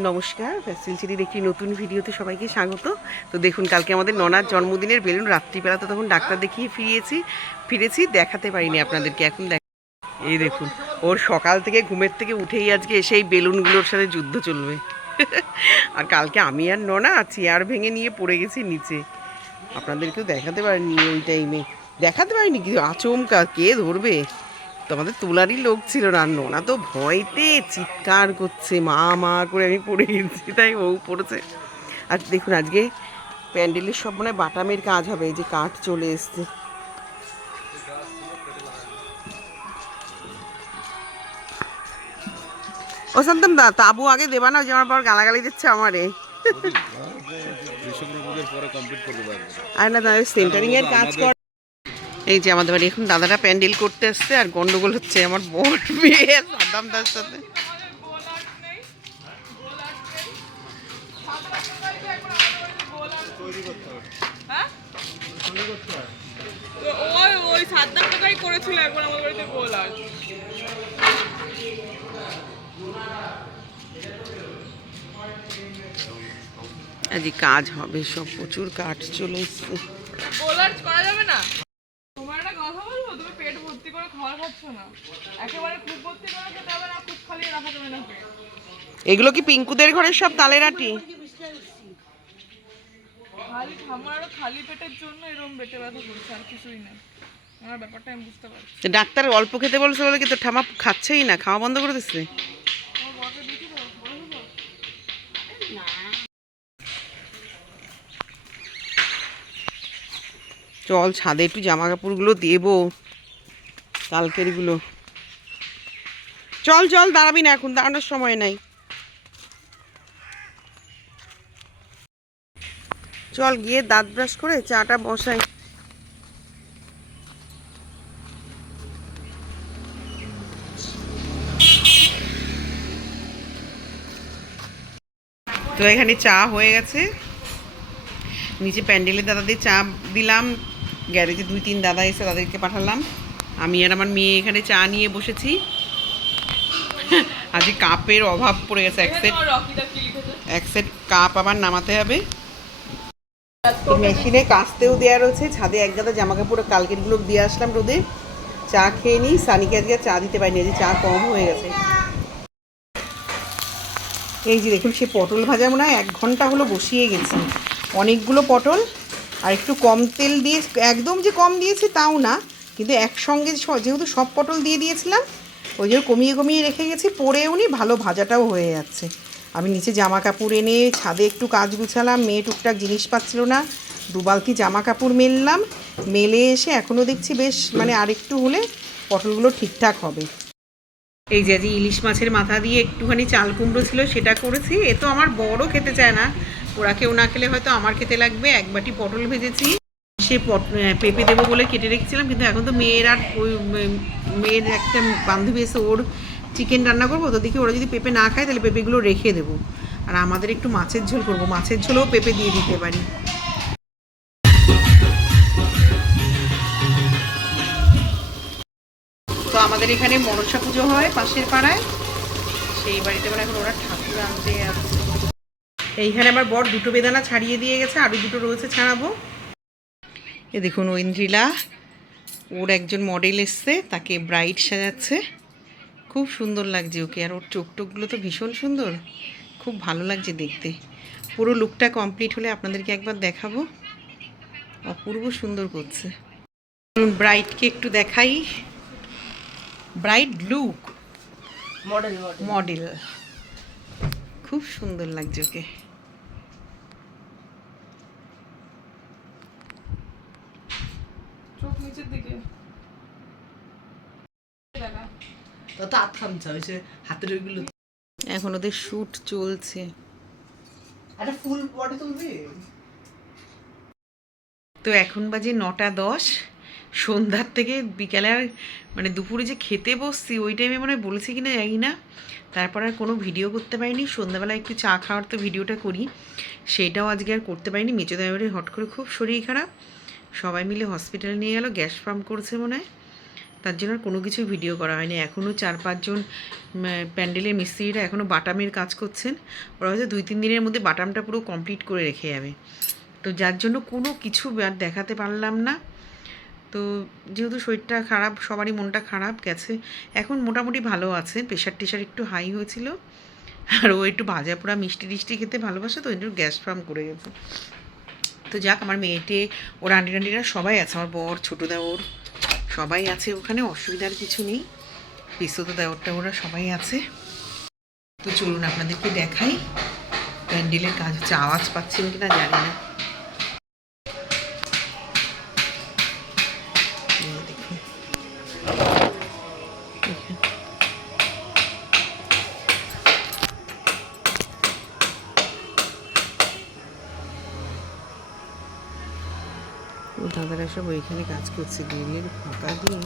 নমস্কার, সিলসিলির একটি নতুন ভিডিওতে সবাইকে স্বাগত। তো দেখুন, কালকে আমাদের ননার জন্মদিনের বেলুন রাত্রিবেলা তো তখন ডাক্তার দেখিয়ে ফিরেছি, দেখাতে পারিনি আপনাদেরকে। এখন এই দেখুন, ওর সকাল থেকে ঘুমের থেকে উঠেই আজকে এসে এই বেলুনগুলোর সাথে যুদ্ধ চলবে। আর কালকে আমি আর ননা চেয়ার ভেঙে নিয়ে পড়ে গেছি নিচে, আপনাদেরকেও দেখাতে পারিনি ওই টাইমে। দেখাতে পারিনি, কিন্তু আচমকা কে ধরবে, তোমাদের তোলারই লোক ছিল না। ননা তো ভয়তে চিৎকার করছে, মা মা করে আমি পড়ে গেছি, তাই ও পড়েছে। আর দেখুন, আজকে প্যান্ডেলের সব মনে হয় বাটামের কাজ হবে, এই যে কাঠ চলে এসছে। ও শান্তম দা, তাবু আগে দেবা না, যে আমার পর গালাগালি দিচ্ছে আমারে। আর না দাদা, সেন্টারিং এর কাজ কর। এই যে আমাদের বাড়ি এখন দাদারা প্যান্ডেল করতে আসছে, আর গন্ডগোল হচ্ছে আমার বর মেয়ে সাদ্দাম দার সাথে। আজ কাজ হবে, সব প্রচুর কাঠ চলে এসছে। করা যাবে না। তোমার একটা কথা বলবো, তুমি পেট ভর্তি করে খাওয়া খাচ্ছ না, একেবারে খুব ভর্তি করে খেতে হবে না, খুব খালি রাখা যাবে না। এগুলো কি পিঙ্কুদের ঘরের সব তালের আটি? খালি আমারও খালি পেটের জন্য এরকম পেটে ব্যথা করছে, আর কিছুই না। আমার ব্যাপারটা আমি বুঝতে পারছি। ডাক্তার অল্প খেতে বলছে বলে কি তো ঠামা খাচ্ছেই না, খাওয়া বন্ধ করে দিচ্ছে। চল ছাদে একটু জামা কাপড়গুলো দেবো, কালকেরগুলো। চল চল, দাঁড়াবি না, এখন দাঁড়ানোর সময় নাই। চল গিয়ে দাঁত ব্রাশ করে চাটা বসাই। তো এখানে চা হয়ে গেছে, নিচে প্যান্ডেলের দাদাদের চা দিলাম, গ্যারেজে 2-3 দাদা এসে তাদেরকে পাঠালাম। আমি আর আমার মেয়ে এখানে চা নিয়ে বসেছি। আজকে কাপের অভাব পড়ে গেছে, এক সেট কাপ আবার নামাতে হবে। মেশিনে কাচতেও দেওয়া রয়েছে, ছাদে এক গাদা জামা কাপড় কালকেরগুলো দিয়ে আসলাম রোদে। চা খেয়ে নিই, সানিকে আজকে চা দিতে পারিনি, যে চা কম হয়ে গেছে। এই যে দেখুন, সে পটল ভাজা মনে হয় 1 ঘন্টা হলো বসিয়ে গেছি। অনেকগুলো পটল, আর একটু কম তেল দিয়ে, একদম যে কম দিয়েছি তাও না, কিন্তু একসঙ্গে যেহেতু সব পটল দিয়ে দিয়েছিলাম, ওই জন্য কমিয়ে কমিয়ে রেখে গেছি, পড়েও নি, ভালো ভাজাটাও হয়ে যাচ্ছে। আমি নিচে জামা কাপড় এনে ছাদে একটু কাজ গুছালাম, মেয়ে টুকটাক জিনিস পাচ্ছিল না, 2 বালতি জামা কাপড় মেললাম। মেলে এসে এখনও দেখছি বেশ, মানে আরেকটু হলে পটলগুলো ঠিকঠাক হবে। এই যে ইলিশ মাছের মাথা দিয়ে একটুখানি চাল কুমড়ো ছিল, সেটা করেছি। এ তো আমার বড় খেতে চায় না, ওরা কেউ না খেলে হয়তো আমার খেতে লাগবে। 1 বাটি পটল ভেজেছি, সে পেঁপে দেবো বলে কেটে রেখেছিলাম, কিন্তু এখন তো মেয়ের আর ওই মেয়ের একটা বান্ধবী এসে ওর চিকেন রান্না করবো, তো দেখি ওরা যদি পেঁপে না খায় তাহলে পেঁপেগুলো রেখে দেবো। আর আমাদের একটু মাছের ঝোল করবো, মাছের ঝোলেও পেঁপে দিয়ে দিতে পারি। তো আমাদের এখানে মনসা পুজো হয় পাশের পাড়ায়, সেই বাড়িতে মানে এখন ওরা ঠাকুর আনতে আসছে। এইখানে আমার বর 2টো বেদানা ছাড়িয়ে দিয়ে গেছে, আরও 2টো রয়েছে ছাড়াবো। এ দেখুন, ঐন্দ্রিলা, ওর একজন মডেল এসছে, তাকে ব্রাইড সাজাচ্ছে, খুব সুন্দর লাগছে ওকে। আর ওর চোখ টোকগুলো তো ভীষণ সুন্দর, খুব ভালো লাগছে দেখতে। পুরো লুকটা কমপ্লিট হলে আপনাদেরকে একবার দেখাবো, অপূর্ব সুন্দর করছে। ব্রাইডকে একটু দেখাই, ব্রাইড লুক মডেল, খুব সুন্দর লাগছে ওকে। এখন ওদের শুট চলছে। তো এখন বাজে 9টা 10, সন্ধ্যার থেকে বিকালে আর মানে দুপুরে যে খেতে বসছি ওই টাইমে মনে হয় বলেছি কিনা জানি না, তারপর আর কোনো ভিডিও করতে পারিনি। সন্ধ্যাবেলা একটু চা খাওয়ার তো ভিডিওটা করি, সেইটাও আজকে আর করতে পারিনি। মেচোদাইবারে হট করে খুব শরীর খারাপ, সবাই মিলে হসপিটালে নিয়ে গেল, গ্যাস পাম্প করছে মনে হয়। তার জন্য আর কোনো কিছুই ভিডিও করা হয়নি। এখনও 4-5 জন প্যান্ডেলের মিস্ত্রিরা এখনও বাটামের কাজ করছেন। ওরা হয়তো 2-3 দিনের মধ্যে বাটামটা পুরো কমপ্লিট করে রেখে যাবে। তো যার জন্য কোনো কিছু আর দেখাতে পারলাম না। তো যেহেতু শরীরটা খারাপ, সবারই মনটা খারাপ গেছে, এখন মোটামুটি ভালো আছে। প্রেশার টেশার একটু হাই হয়েছিল, আর ও একটু ভাজা পোড়া মিষ্টি টিষ্টি খেতে ভালোবাসে, তো একটু গ্যাস ফার্ম করে গেছে। তো যাক, আমার মেয়েটে, ওর আন্টি টান্টিরা সবাই আছে, আমার বর, ছোটো দেওর সবাই আছে ওখানে, অসুবিধার কিছু নেই। পিসতো দেওরটা ওরা সবাই আছে। তো চলুন আপনাদেরকে দেখাই প্যান্ডেলের কাজ হচ্ছে। আওয়াজ পাচ্ছেন কিনা জানি না। দেখুন ও দাদারা সব ওইখানে কাজ করছে, গ্রিলের ফাঁকা দিয়ে